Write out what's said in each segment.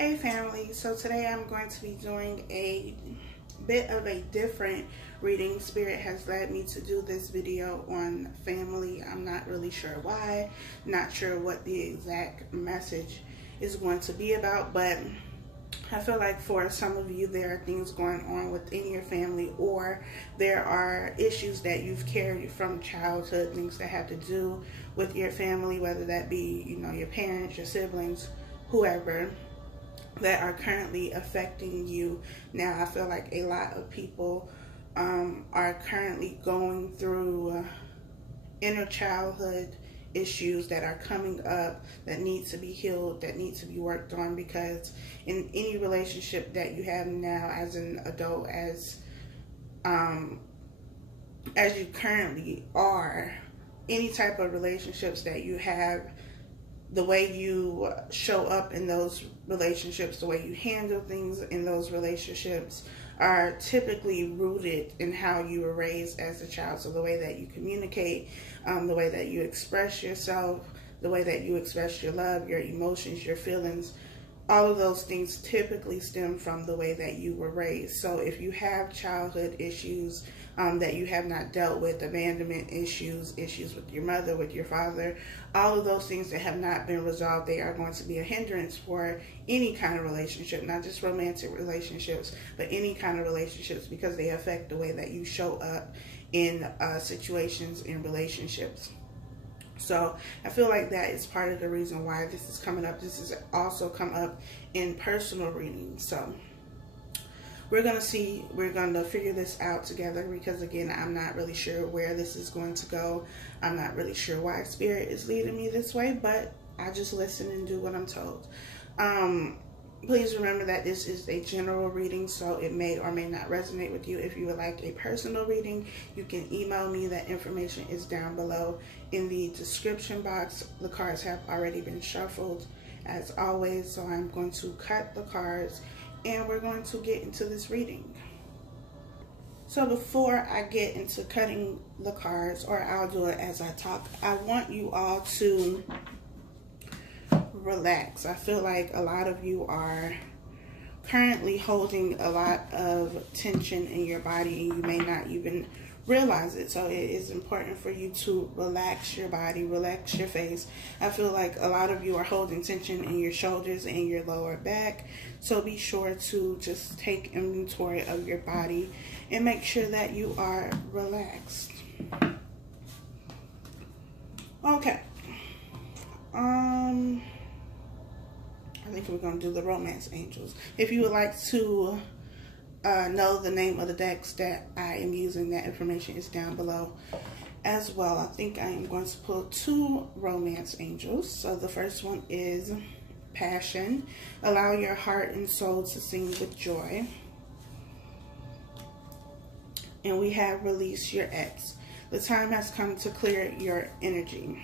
Hey family, so today I'm going to be doing a bit of a different reading. Spirit has led me to do this video on family. I'm not really sure why, not sure what the exact message is going to be about, but I feel like for some of you there are things going on within your family, or there are issues that you've carried from childhood, things that have to do with your family, whether that be, your parents, your siblings, whoever, that are currently affecting you now. I feel like a lot of people are currently going through inner childhood issues that are coming up that need to be healed, that need to be worked on, because in any relationship that you have now as an adult, as you currently are, any type of relationships that you have, the way you show up in those relationships, the way you handle things in those relationships are typically rooted in how you were raised as a child. So the way that you communicate, the way that you express yourself, the way that you express your love, your emotions, your feelings, all of those things typically stem from the way that you were raised. So if you have childhood issues that you have not dealt with, abandonment issues with your mother, with your father, all of those things that have not been resolved, they are going to be a hindrance for any kind of relationship, not just romantic relationships, but any kind of relationships, because they affect the way that you show up in situations, in relationships. So I feel like that is part of the reason why this is coming up. This has also come up in personal readings. So we're going to figure this out together, because again, I'm not really sure where this is going to go. I'm not really sure why Spirit is leading me this way, but I just listen and do what I'm told. Please remember that this is a general reading, so it may or may not resonate with you. If you would like a personal reading, you can email me. That information is down below in the description box. The cards have already been shuffled, as always, so I'm going to cut the cards and we're going to get into this reading. So before I get into cutting the cards, or I'll do it as I talk, I want you all to relax. I feel like a lot of you are currently holding a lot of tension in your body and you may not even realize it. So it is important for you to relax your body, relax your face. I feel like a lot of you are holding tension in your shoulders and your lower back. So be sure to just take inventory of your body and make sure that you are relaxed. Okay. I think we're going to do the Romance Angels. If you would like to know the name of the decks that I am using, that information is down below as well. I think I am going to pull two Romance Angels. So the first one is Passion. Allow your heart and soul to sing with joy. And we have Release Your Ex. The time has come to clear your energy.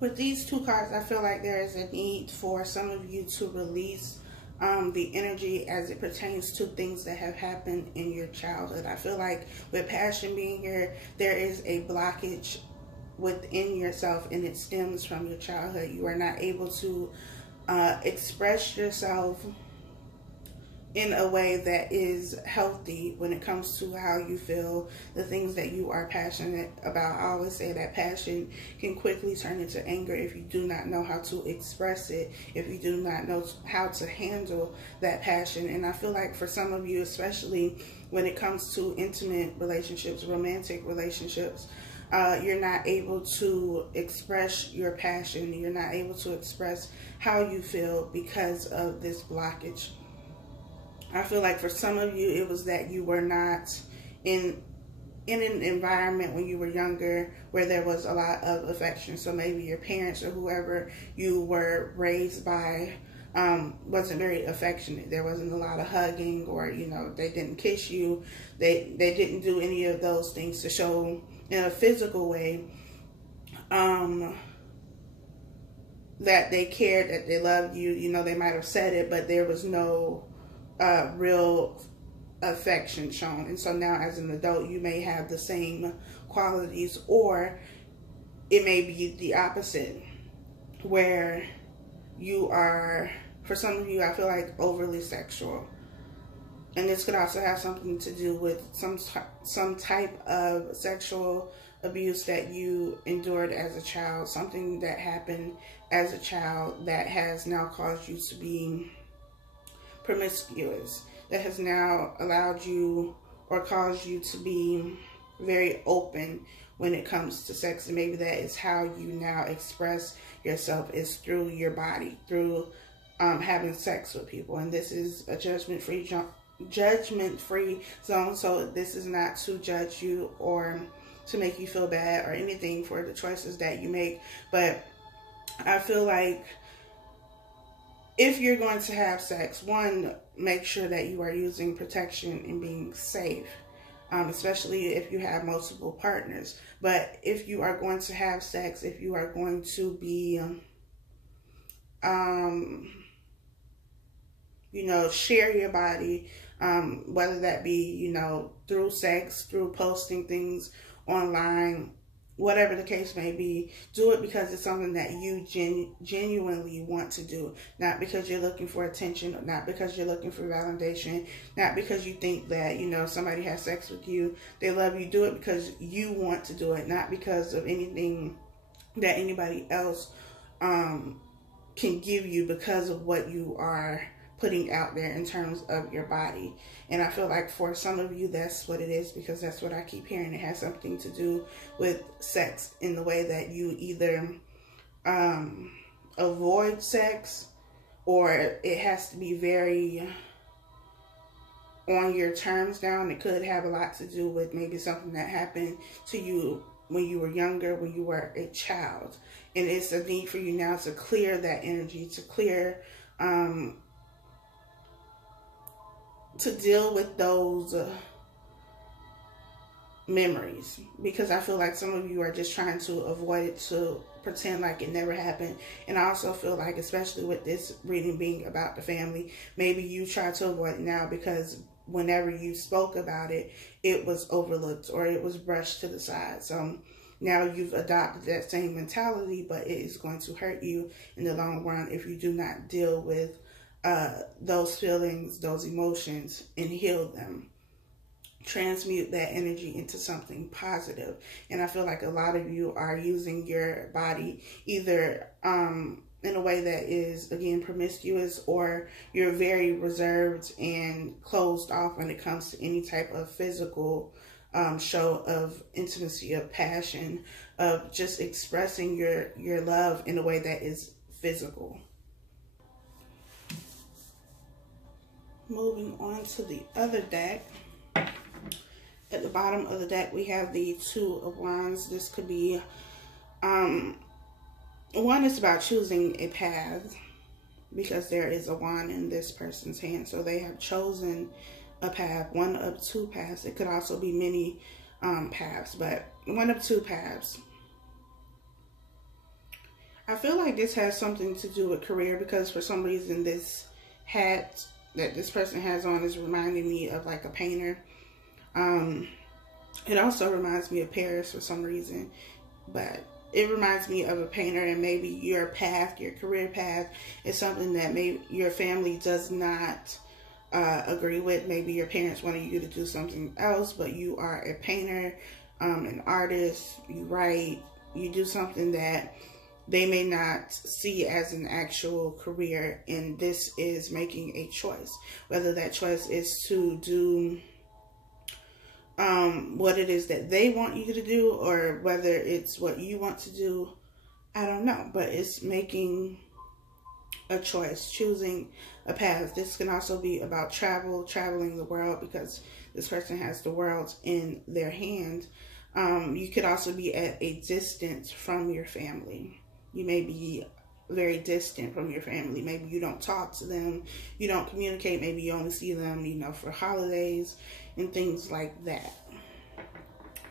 With these two cards, I feel like there is a need for some of you to release the energy as it pertains to things that have happened in your childhood. I feel like with Passion being here, there is a blockage within yourself, and it stems from your childhood. You are not able to express yourself in a way that is healthy when it comes to how you feel, the things that you are passionate about. I always say that passion can quickly turn into anger if you do not know how to express it, if you do not know how to handle that passion. And I feel like for some of you, especially when it comes to intimate relationships, romantic relationships, you're not able to express your passion. You're not able to express how you feel because of this blockage. I feel like for some of you, it was that you were not in an environment when you were younger where there was a lot of affection. So maybe your parents or whoever you were raised by wasn't very affectionate. There wasn't a lot of hugging, or, they didn't kiss you. They didn't do any of those things to show in a physical way that they cared, that they loved you. They might have said it, but there was no real affection shown. And so now as an adult, you may have the same qualities, or it may be the opposite, where you are, for some of you, I feel like overly sexual. And this could also have something to do with some type of sexual abuse that you endured as a child, something that happened as a child that has now caused you to be promiscuous, that has now allowed you or caused you to be very open when it comes to sex. And maybe that is how you now express yourself, is through your body, through having sex with people. And this is a judgment-free zone, so this is not to judge you or to make you feel bad or anything for the choices that you make. But I feel like if you're going to have sex, one, make sure that you are using protection and being safe, especially if you have multiple partners. But if you are going to have sex, if you are going to be, you know, share your body, whether that be, you know, through sex, through posting things online, whatever the case may be, do it because it's something that you genuinely want to do. Not because you're looking for attention, or not because you're looking for validation, not because you think that, you know, somebody has sex with you, they love you. Do it because you want to do it, not because of anything that anybody else can give you because of what you are putting out there in terms of your body. And I feel like for some of you, that's what it is, because that's what I keep hearing. It has something to do with sex, in the way that you either avoid sex, or it has to be very on your terms now. And it could have a lot to do with maybe something that happened to you when you were younger, when you were a child. And it's a need for you now to clear that energy, to clear, to deal with those memories, because I feel like some of you are just trying to avoid it, to pretend like it never happened. And I also feel like, especially with this reading being about the family, maybe you try to avoid it now because whenever you spoke about it, it was overlooked or it was brushed to the side. So now you've adopted that same mentality, but it is going to hurt you in the long run if you do not deal with those feelings, those emotions, and heal them. Transmute that energy into something positive. And I feel like a lot of you are using your body either in a way that is, again, promiscuous, or you're very reserved and closed off when it comes to any type of physical show of intimacy, of passion, of just expressing your love in a way that is physical. Moving on to the other deck. At the bottom of the deck, we have the Two of Wands. This could be, one is about choosing a path, because there is a wand in this person's hand. So they have chosen a path, one of two paths. It could also be many paths, but one of two paths. I feel like this has something to do with career, because for some reason this hat that this person has on is reminding me of like a painter. It also reminds me of Paris for some reason, but it reminds me of a painter. And maybe your path, your career path, is something that maybe your family does not agree with. Maybe your parents wanted you to do something else, but you are a painter, an artist, you write, you do something that they may not see as an actual career, and this is making a choice. Whether that choice is to do what it is that they want you to do, or whether it's what you want to do, I don't know. But it's making a choice, choosing a path. This can also be about traveling the world, because this person has the world in their hand. You could also be at a distance from your family. You may be very distant from your family. Maybe you don't talk to them, you don't communicate. Maybe you only see them, you know, for holidays and things like that.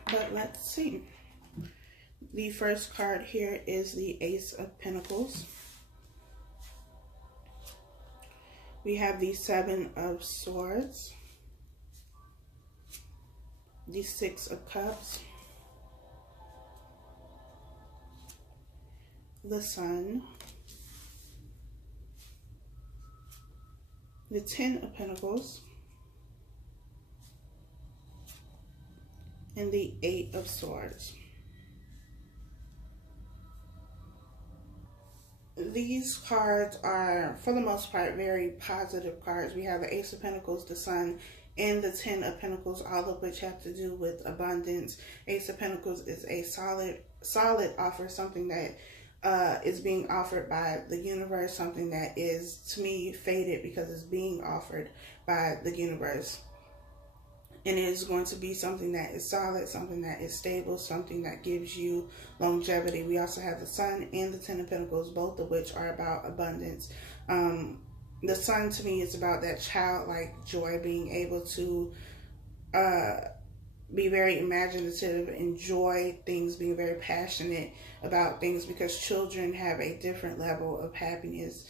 But let's see. The first card here is the Ace of Pentacles. We have the Seven of Swords, the Six of Cups, the Sun, the Ten of Pentacles, and the Eight of Swords. These cards are, for the most part, very positive cards. We have the Ace of Pentacles, the Sun, and the Ten of Pentacles, all of which have to do with abundance. Ace of Pentacles is a solid offer, something that is being offered by the universe, something that is, to me, fated because it's being offered by the universe. And it is going to be something that is solid, something that is stable, something that gives you longevity. We also have the Sun and the Ten of Pentacles, both of which are about abundance. The Sun, to me, is about that childlike joy, being able to be very imaginative, enjoy things, being very passionate about things, because children have a different level of happiness.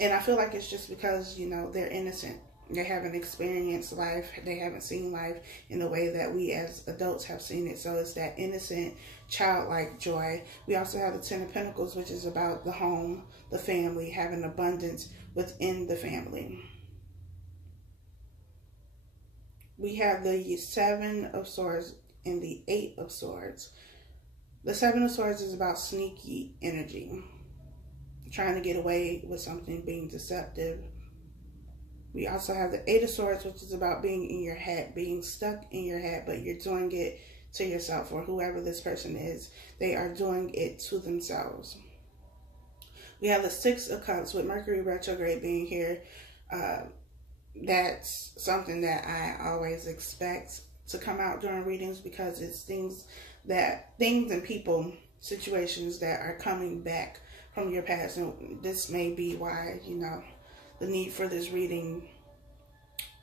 And I feel like it's just because, you know, they're innocent. They haven't experienced life. They haven't seen life in a way that we as adults have seen it. So it's that innocent, childlike joy. We also have the Ten of Pentacles, which is about the home, the family, having abundance within the family. We have the Seven of Swords and the Eight of Swords. The Seven of Swords is about sneaky energy, trying to get away with something, being deceptive. We also have the Eight of Swords, which is about being in your head, being stuck in your head, but you're doing it to yourself, or whoever this person is. They are doing it to themselves. We have the Six of Cups, with Mercury retrograde being here. That's something that I always expect to come out during readings, because it's things and people, situations that are coming back from your past. And this may be why, you know, the need for this reading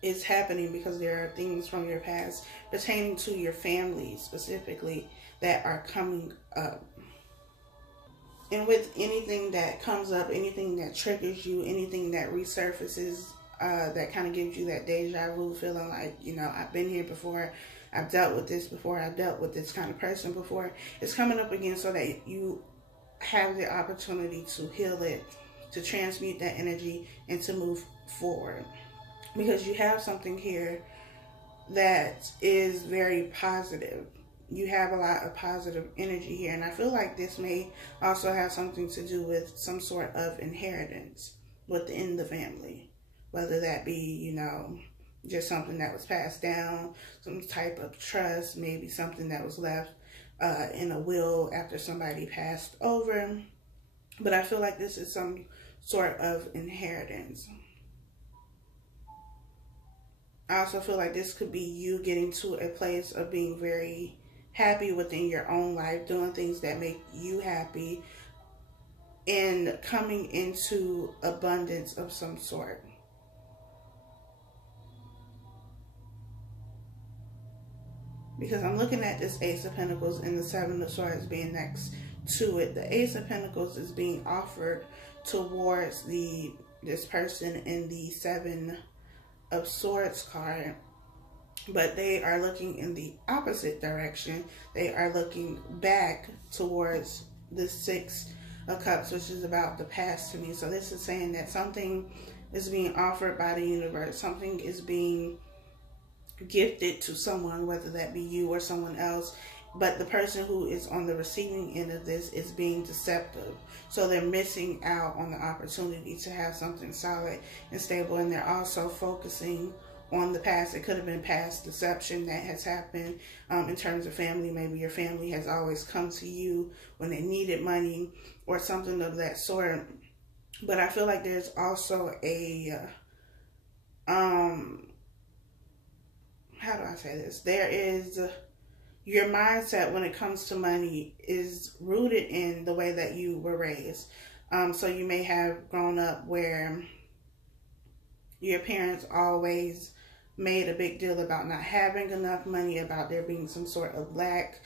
is happening, because there are things from your past pertaining to your family specifically that are coming up. And with anything that comes up, anything that triggers you, anything that resurfaces, that kind of gives you that deja vu feeling, like, you know, I've been here before, I've dealt with this before, I've dealt with this kind of person before. It's coming up again, so that you have the opportunity to heal it, to transmute that energy, and to move forward. Because you have something here that is very positive. You have a lot of positive energy here. And I feel like this may also have something to do with some sort of inheritance within the family. Whether that be, you know, just something that was passed down, some type of trust, maybe something that was left in a will after somebody passed over. But I feel like this is some sort of inheritance. I also feel like this could be you getting to a place of being very happy within your own life, doing things that make you happy, and coming into abundance of some sort. Because I'm looking at this Ace of Pentacles and the Seven of Swords being next to it. The Ace of Pentacles is being offered towards this person in the Seven of Swords card, but they are looking in the opposite direction. They are looking back towards the Six of Cups, which is about the past to me. So this is saying that something is being offered by the universe. Something is being gifted to someone, whether that be you or someone else. But the person who is on the receiving end of this is being deceptive. So they're missing out on the opportunity to have something solid and stable. And they're also focusing on the past. It could have been past deception that has happened in terms of family. Maybe your family has always come to you when they needed money or something of that sort. But I feel like there's also a, how do I say this? There is... your mindset when it comes to money is rooted in the way that you were raised. So you may have grown up where your parents always made a big deal about not having enough money, about there being some sort of lack.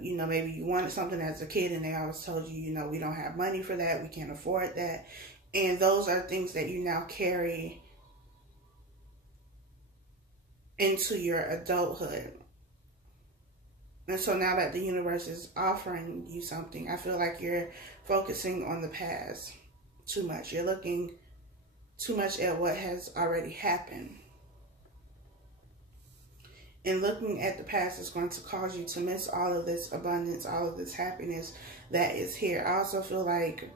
You know, maybe you wanted something as a kid and they always told you, you know, we don't have money for that, we can't afford that. And those are things that you now carry into your adulthood. And so now that the universe is offering you something, I feel like you're focusing on the past too much. You're looking too much at what has already happened. And looking at the past is going to cause you to miss all of this abundance, all of this happiness that is here. I also feel like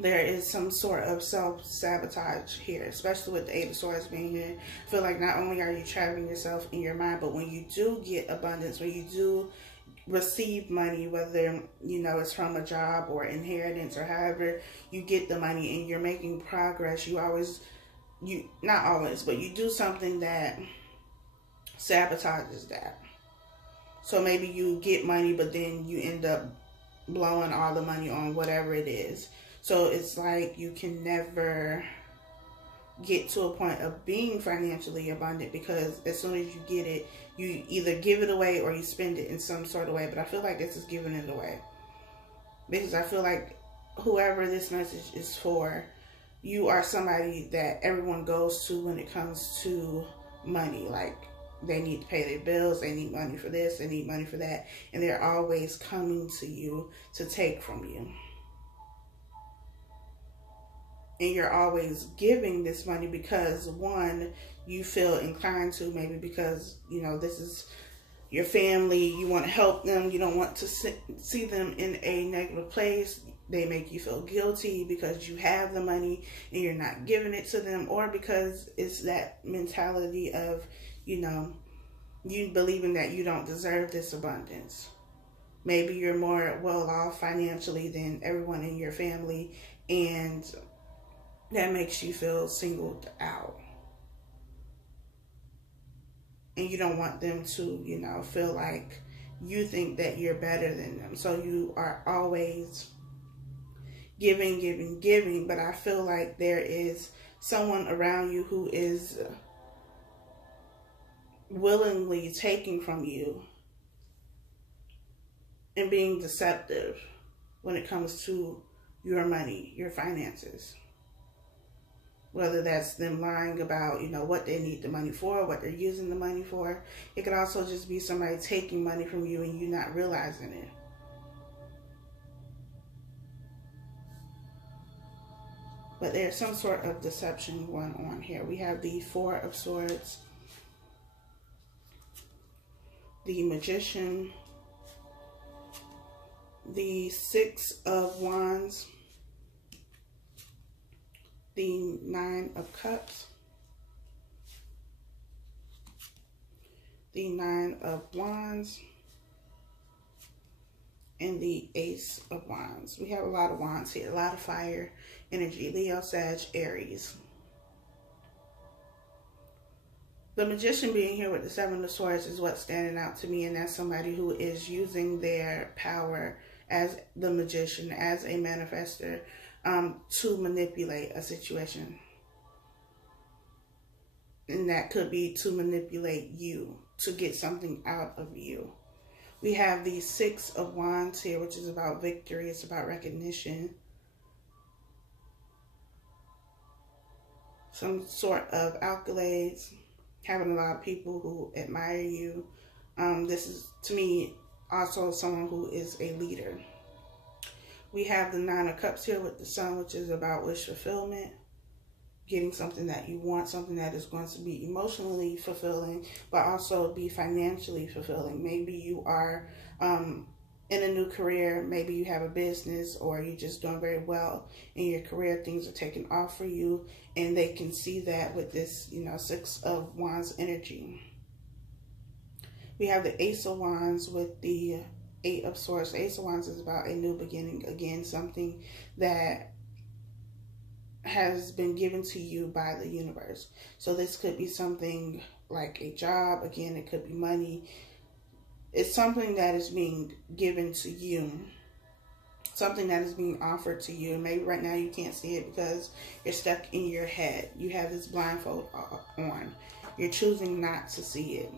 there is some sort of self-sabotage here, especially with the Eight of Swords being here. I feel like not only are you trapping yourself in your mind, but when you do get abundance, when you do receive money, whether, you know, it's from a job or inheritance or however you get the money and you're making progress, not always, but you do something that sabotages that. So maybe you get money, but then you end up blowing all the money on whatever it is. So it's like you can never get to a point of being financially abundant, because as soon as you get it, you either give it away or you spend it in some sort of way. But I feel like this is giving it away, because I feel like whoever this message is for, you are somebody that everyone goes to when it comes to money. Like, they need to pay their bills, they need money for this, they need money for that, and they're always coming to you to take from you. And you're always giving this money because, one, you feel inclined to, maybe because, you know, this is your family, you want to help them, you don't want to see them in a negative place. They make you feel guilty because you have the money and you're not giving it to them, or because it's that mentality of, you know, you believing that you don't deserve this abundance. Maybe you're more well off financially than everyone in your family, and that makes you feel singled out. And you don't want them to, you know, feel like you think that you're better than them. So you are always giving, giving, giving. But I feel like there is someone around you who is willingly taking from you and being deceptive when it comes to your money, your finances. Whether that's them lying about, you know, what they need the money for, what they're using the money for. It could also just be somebody taking money from you and you not realizing it. But there's some sort of deception going on here. We have the Four of Swords, the Magician, the Six of Wands, the Nine of Cups, the Nine of Wands, and the Ace of Wands. We have a lot of wands here, a lot of fire energy. Leo, Sag, Aries. The Magician being here with the Seven of Swords is what's standing out to me, and that's somebody who is using their power as the magician, as a manifester, to manipulate a situation. And that could be to manipulate you, to get something out of you. We have the Six of Wands here, which is about victory. It's about recognition. Some sort of accolades. Having a lot of people who admire you. This is, to me, also someone who is a leader. We have the Nine of Cups here with the Sun, which is about wish fulfillment. Getting something that you want, something that is going to be emotionally fulfilling, but also be financially fulfilling. Maybe you are in a new career, maybe you have a business, or you're just doing very well in your career. Things are taking off for you, and they can see that with this, you know, Six of Wands energy. We have the Ace of Wands with the Eight of Swords. The Ace of Wands is about a new beginning. Again, something that has been given to you by the universe. So this could be something like a job. Again, it could be money. It's something that is being given to you. Something that is being offered to you. And maybe right now you can't see it because you're stuck in your head. You have this blindfold on. You're choosing not to see it.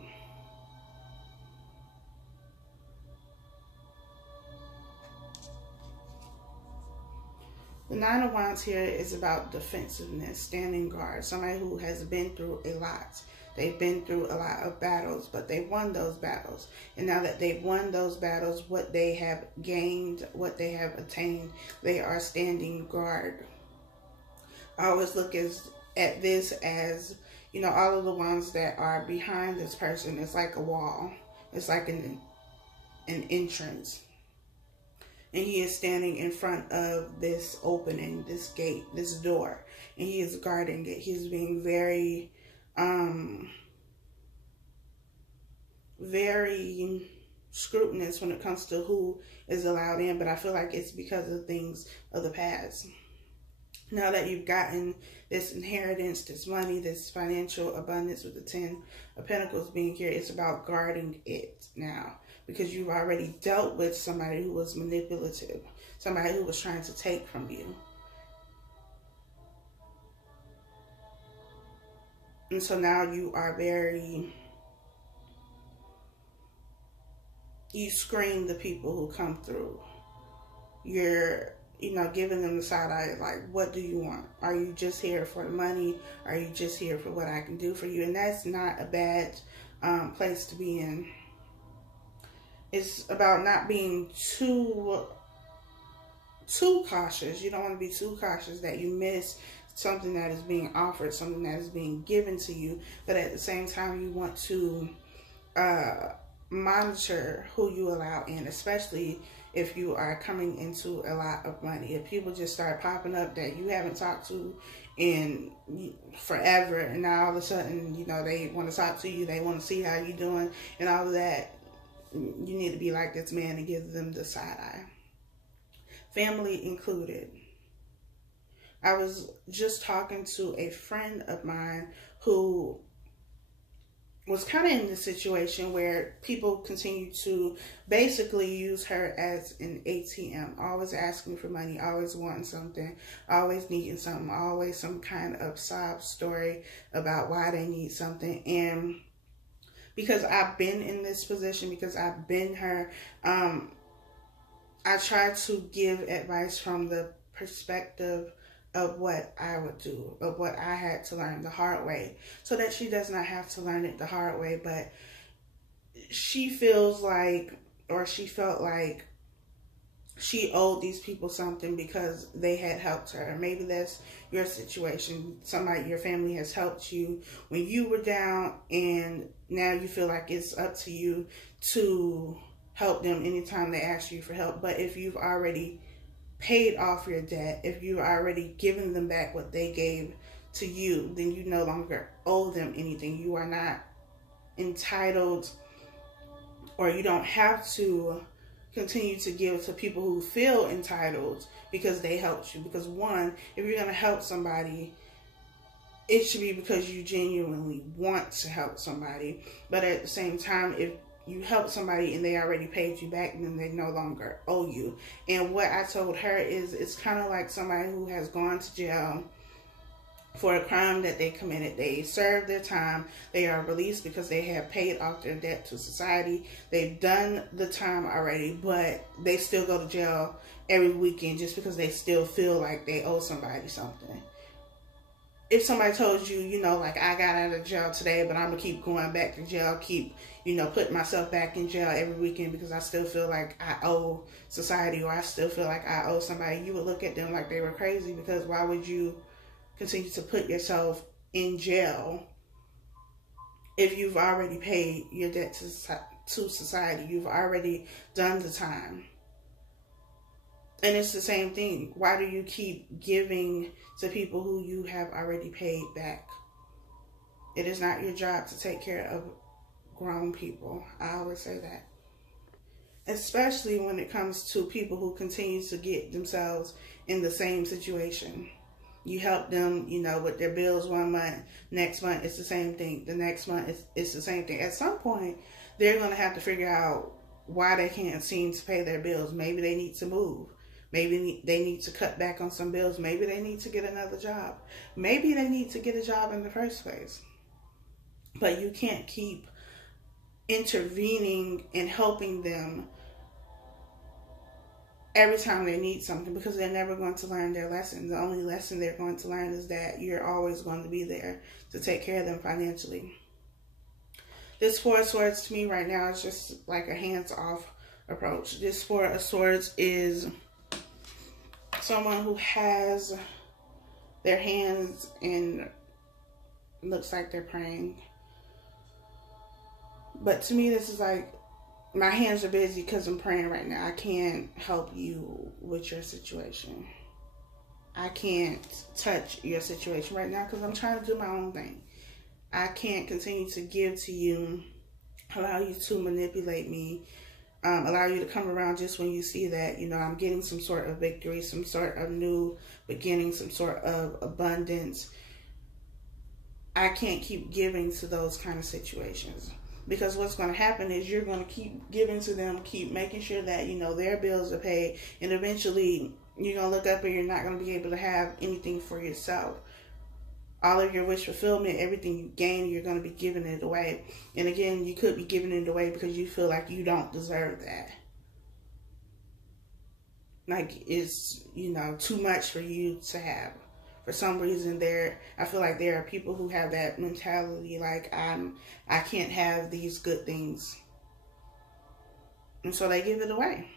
The Nine of Wands here is about defensiveness, standing guard. Somebody who has been through a lot. They've been through a lot of battles, but they won those battles. And now that they've won those battles, what they have gained, what they have attained, they are standing guard I always look at this as, you know, all of the ones that are behind this person. It's like a wall. It's like an entrance. And he is standing in front of this opening, this gate, this door. And he is guarding it. He's being very, very scrutinous when it comes to who is allowed in. But I feel like it's because of things of the past. Now that you've gotten this inheritance, this money, this financial abundance with the 10 of Pentacles being here, it's about guarding it now. Because you've already dealt with somebody who was manipulative. Somebody who was trying to take from you. And so now you are you screen the people who come through. You're, you know, giving them the side eye, like, what do you want? Are you just here for the money? Are you just here for what I can do for you? And that's not a bad place to be in. It's about not being too cautious. You don't want to be too cautious that you miss something that is being offered, something that is being given to you. But at the same time, you want to monitor who you allow in, especially if you are coming into a lot of money. If people just start popping up that you haven't talked to in forever, and now all of a sudden, you know, they want to talk to you, they want to see how you're doing, and all of that, you need to be like this man and give them the side eye. Family included. I was just talking to a friend of mine who was kind of in this situation where people continue to basically use her as an ATM, always asking for money, always wanting something, always needing something, always some kind of sob story about why they need something. And because I've been in this position, because I've been her, I try to give advice from the perspective of what I would do, of what I had to learn the hard way, so that she does not have to learn it the hard way. But she feels like, or she felt like, she owed these people something because they had helped her. Maybe that's your situation. Somebody, your family has helped you when you were down, and now you feel like it's up to you to help them anytime they ask you for help. But if you've already paid off your debt, if you've already given them back what they gave to you, then you no longer owe them anything. You are not entitled, or you don't have to continue to give to people who feel entitled because they helped you. Because one, if you're going to help somebody, it should be because you genuinely want to help somebody. But at the same time, if you help somebody and they already paid you back, then they no longer owe you. And what I told her is, it's kind of like somebody who has gone to jail for a crime that they committed. They served their time. They are released because they have paid off their debt to society. They've done the time already, but they still go to jail every weekend just because they still feel like they owe somebody something. If somebody told you, you know, like, I got out of jail today, but I'm going to keep going back to jail, keep, you know, putting myself back in jail every weekend because I still feel like I owe society, or I still feel like I owe somebody, you would look at them like they were crazy. Because why would you continue to put yourself in jail if you've already paid your debt to society? You've already done the time. And it's the same thing. Why do you keep giving to people who you have already paid back? It is not your job to take care of grown people. I always say that. Especially when it comes to people who continue to get themselves in the same situation. You help them, you know, with their bills one month. Next month, it's the same thing. The next month, it's the same thing. At some point, they're going to have to figure out why they can't seem to pay their bills. Maybe they need to move. Maybe they need to cut back on some bills. Maybe they need to get another job. Maybe they need to get a job in the first place. But you can't keep intervening and helping them every time they need something, because they're never going to learn their lesson. The only lesson they're going to learn is that you're always going to be there to take care of them financially. This Four of Swords to me right now is just like a hands-off approach. This Four of Swords is someone who has their hands, and looks like they're praying. But to me, this is like, my hands are busy because I'm praying right now. I can't help you with your situation. I can't touch your situation right now because I'm trying to do my own thing. I can't continue to give to you, allow you to manipulate me, allow you to come around just when you see that, you know, I'm getting some sort of victory, some sort of new beginning, some sort of abundance. I can't keep giving to those kind of situations. Because what's going to happen is you're going to keep giving to them, keep making sure that, you know, their bills are paid. And eventually you're going to look up and you're not going to be able to have anything for yourself. All of your wish fulfillment, everything you gain, you're going to be giving it away. And again, you could be giving it away because you feel like you don't deserve that. Like it's, you know, too much for you to have. For some reason, I feel like there are people who have that mentality, like I can't have these good things, and so they give it away.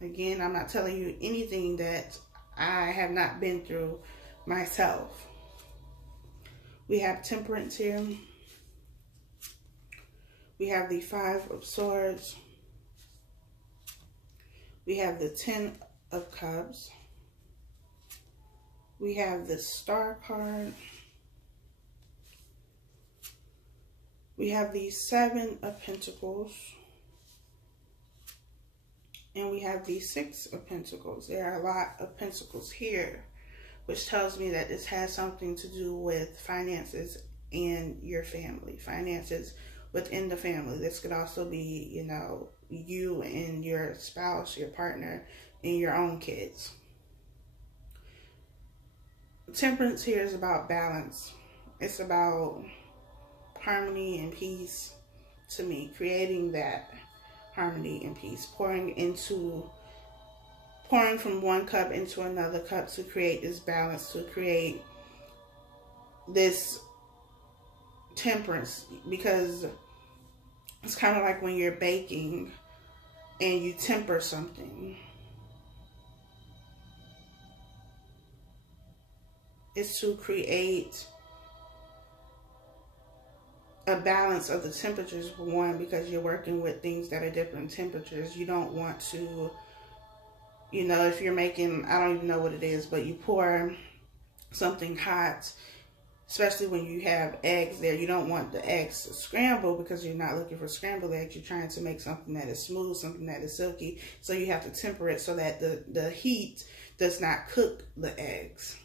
Again, I'm not telling you anything that I have not been through myself. We have Temperance here. We have the 5 of Swords. We have the 10 of Cups. We have the Star card. We have the 7 of Pentacles. And we have the 6 of Pentacles. There are a lot of Pentacles here, which tells me that this has something to do with finances and your family. Finances within the family. This could also be, you know, you and your spouse, your partner, and your own kids. Temperance here is about balance. It's about harmony and peace to me. Creating that harmony and peace. Pouring from one cup into another cup to create this balance, to create this temperance. Because it's kind of like when you're baking and you temper something. Is to create a balance of the temperatures, for one, because you're working with things that are different temperatures. You don't want to, you know, if you're making, I don't even know what it is, but you pour something hot, especially when you have eggs there, you don't want the eggs to scramble because you're not looking for scrambled eggs. You're trying to make something that is smooth, something that is silky. So you have to temper it so that the heat does not cook the eggs.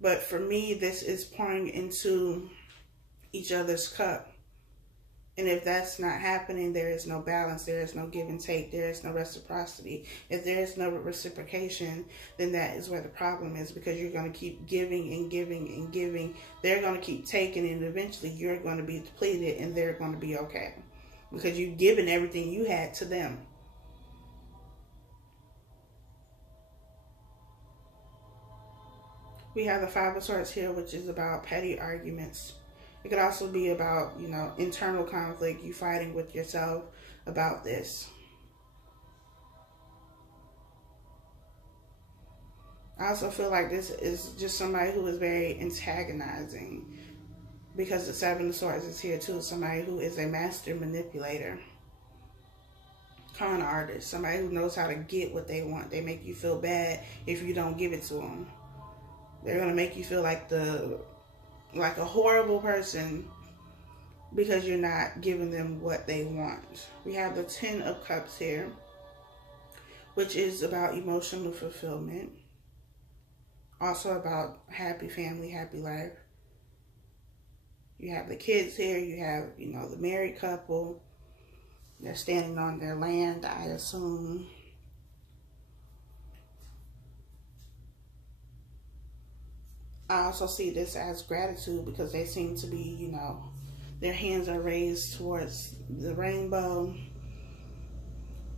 But for me, this is pouring into each other's cup. And if that's not happening, there is no balance. There is no give and take. There is no reciprocity. If there is no reciprocation, then that is where the problem is, because you're going to keep giving and giving and giving. They're going to keep taking, and eventually you're going to be depleted and they're going to be okay. Because you've given everything you had to them. We have the 5 of Swords here, which is about petty arguments. It could also be about, you know, internal conflict, you fighting with yourself about this. I also feel like this is just somebody who is very antagonizing, because the 7 of Swords is here too. Somebody who is a master manipulator, con artist, somebody who knows how to get what they want. They make you feel bad if you don't give it to them. They're going to make you feel like a horrible person because you're not giving them what they want. We have the 10 of Cups here, which is about emotional fulfillment. Also about happy family, happy life. You have the kids here. You have, you know, the married couple. They're standing on their land, I assume. I also see this as gratitude, because they seem to be, you know, their hands are raised towards the rainbow.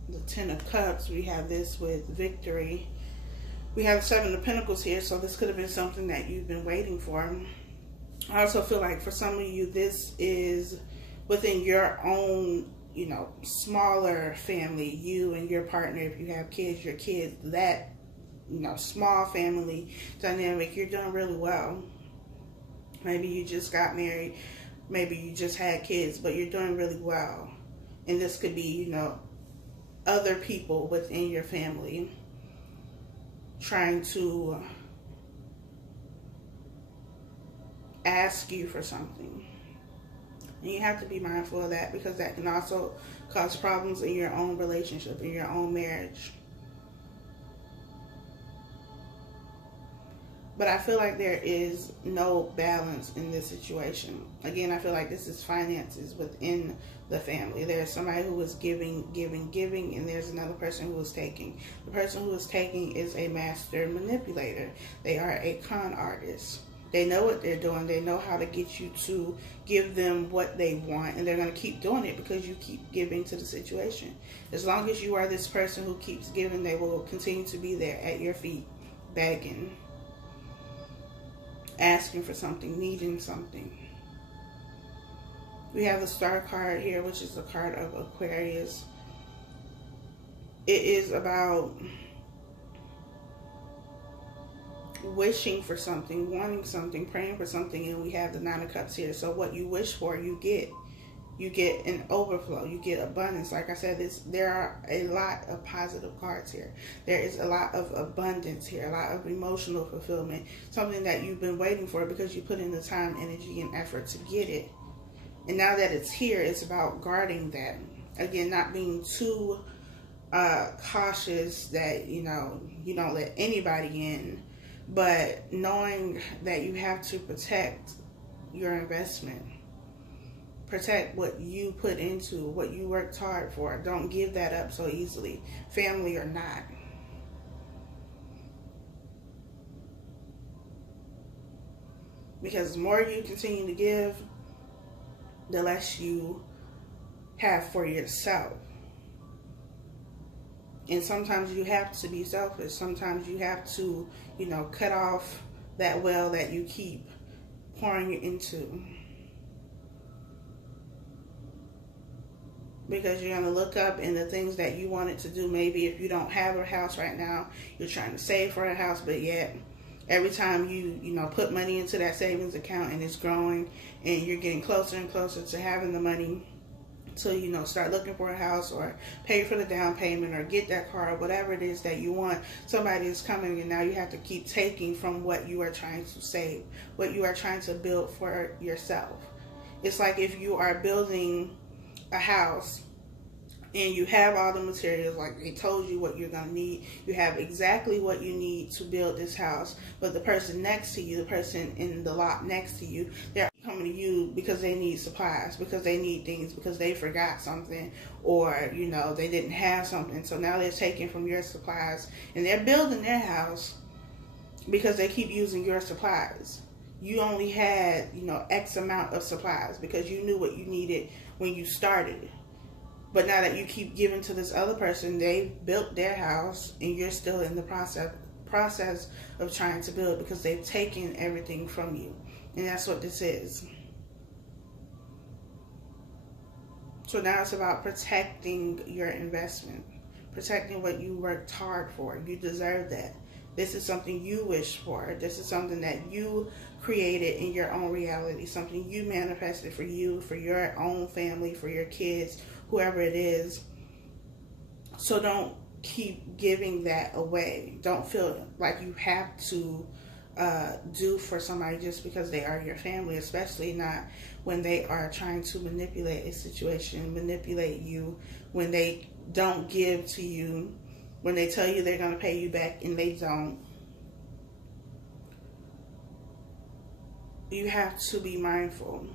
The 10 of Cups, we have this with victory. We have 7 of Pentacles here, so this could have been something that you've been waiting for. I also feel like for some of you, this is within your own, you know, smaller family. You and your partner, if you have kids, your kids, that small family dynamic, you're doing really well. Maybe you just got married, maybe you just had kids, but you're doing really well. And this could be, other people within your family trying to ask you for something. And you have to be mindful of that, because that can also cause problems in your own relationship, in your own marriage. But I feel like there is no balance in this situation. Again, I feel like this is finances within the family. There's somebody who is giving, and there's another person who is taking. The person who is taking is a master manipulator. They are a con artist. They know what they're doing. They know how to get you to give them what they want, and they're going to keep doing it because you keep giving to the situation. As long as you are this person who keeps giving, they will continue to be there at your feet, begging, asking for something, needing something. We have the Star card here, which is the card of Aquarius. It is about wishing for something, wanting something, praying for something, and we have the Nine of Cups here. So what you wish for, you get. You get an overflow. You get abundance. Like I said, there are a lot of positive cards here. There is a lot of abundance here, a lot of emotional fulfillment, something that you've been waiting for because you put in the time, energy, and effort to get it. And now that it's here, it's about guarding that. Again, not being too cautious that, you don't let anybody in, but knowing that you have to protect your investment. Protect what you put into, what you worked hard for. Don't give that up so easily, family or not. Because the more you continue to give, the less you have for yourself. And sometimes you have to be selfish. Sometimes you have to, cut off that well that you keep pouring into. Because you're going to look up in the things that you wanted to do. Maybe if you don't have a house right now, you're trying to save for a house, but yet every time you put money into that savings account and it's growing and you're getting closer and closer to having the money to, start looking for a house or pay for the down payment or get that car or whatever it is that you want, somebody is coming and now you have to keep taking from what you are trying to save, what you are trying to build for yourself. It's like if you are building a house and you have all the materials, like they told you what you're going to need. You have exactly what you need to build this house, but the person next to you, the person in the lot next to you, they're coming to you because they need supplies, because they need things, because they forgot something, or they didn't have something, so now they're taking from your supplies and they're building their house because they keep using your supplies. You only had X amount of supplies because you knew what you needed when you started. But now that you keep giving to this other person, they built their house and you're still in the process of trying to build because they've taken everything from you. And that's what this is. So now it's about protecting your investment, protecting what you worked hard for. You deserve that. This is something you wished for. This is something that you created in your own reality, something you manifested for you, for your own family, for your kids, whoever it is. So don't keep giving that away. Don't feel like you have to do for somebody just because they are your family, especially not when they are trying to manipulate a situation, manipulate you, when they don't give to you, when they tell you they're going to pay you back and they don't. You have to be mindful.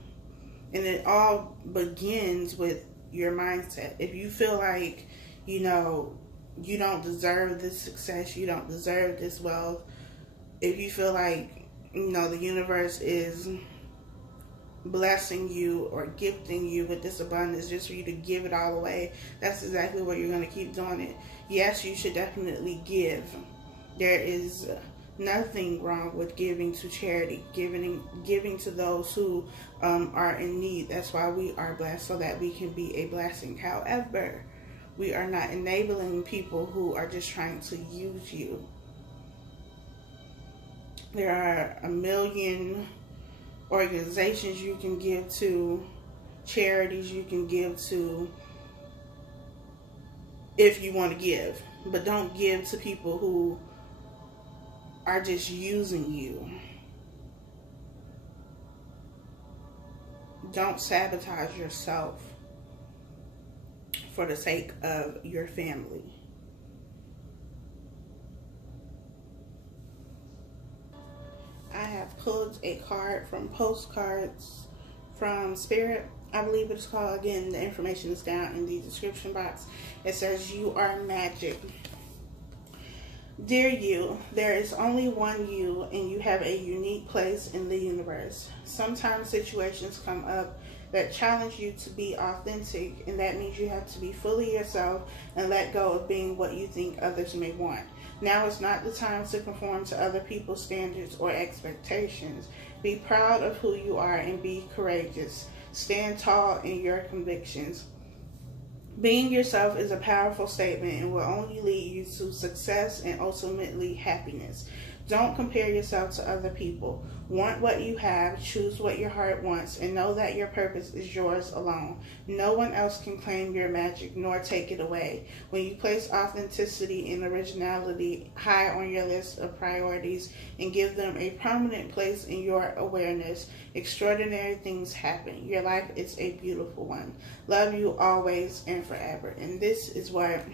And it all begins with your mindset. If you feel like, you don't deserve this success, you don't deserve this wealth, if you feel like, the universe is blessing you or gifting you with this abundance just for you to give it all away, that's exactly what you're going to keep doing it. Yes, you should definitely give. There is nothing wrong with giving to charity, giving to those who are in need. That's why we are blessed, so that we can be a blessing. However, we are not enabling people who are just trying to use you. There are a million organizations you can give to, charities you can give to, if you want to give. But don't give to people who are just using you. Don't sabotage yourself for the sake of your family. I have pulled a card from Postcards from Spirit, I believe it's called. Again, the information is down in the description box. It says, you are magic. Dear you, there is only one you, and you have a unique place in the universe. Sometimes situations come up that challenge you to be authentic, and that means you have to be fully yourself and let go of being what you think others may want. Now is not the time to conform to other people's standards or expectations. Be proud of who you are and be courageous. Stand tall in your convictions. Being yourself is a powerful statement and will only lead you to success and ultimately happiness. Don't compare yourself to other people. Want what you have, choose what your heart wants, and know that your purpose is yours alone. No one else can claim your magic nor take it away. When you place authenticity and originality high on your list of priorities and give them a prominent place in your awareness, extraordinary things happen. Your life is a beautiful one. Love you always and forever. And this is what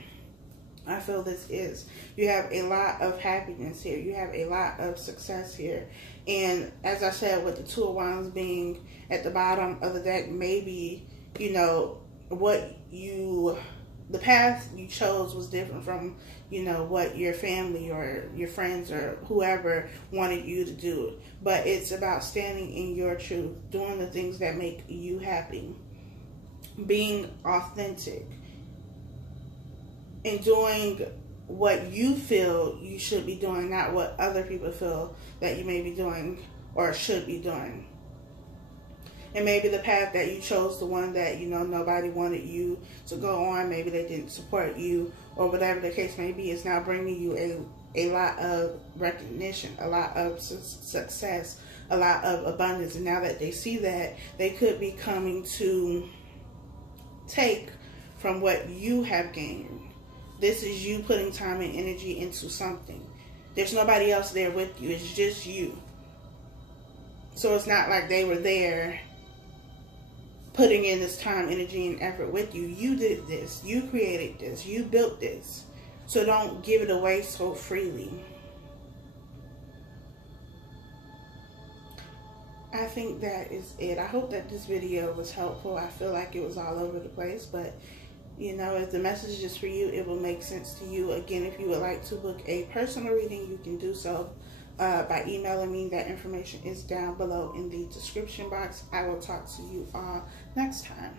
I feel this is. You have a lot of happiness here. You have a lot of success here. And as I said, with the Two of Wands being at the bottom of the deck, maybe, you know, the path you chose was different from, you know, what your family or your friends or whoever wanted you to do. But it's about standing in your truth, doing the things that make you happy, being authentic, and doing what you feel you should be doing, not what other people feel that you may be doing or should be doing. And maybe the path that you chose, the one that, you know, nobody wanted you to go on, maybe they didn't support you, or whatever the case may be, is now bringing you a lot of recognition, a lot of success, a lot of abundance. And now that they see that, they could be coming to take from what you have gained. This is you putting time and energy into something. There's nobody else there with you. It's just you. So it's not like they were there putting in this time, energy, and effort with you. You did this. You created this. You built this. So don't give it away so freely. I think that is it. I hope that this video was helpful. I feel like it was all over the place, but you know, if the message is for you, it will make sense to you. Again, if you would like to book a personal reading, you can do so by emailing me. That information is down below in the description box. I will talk to you all next time.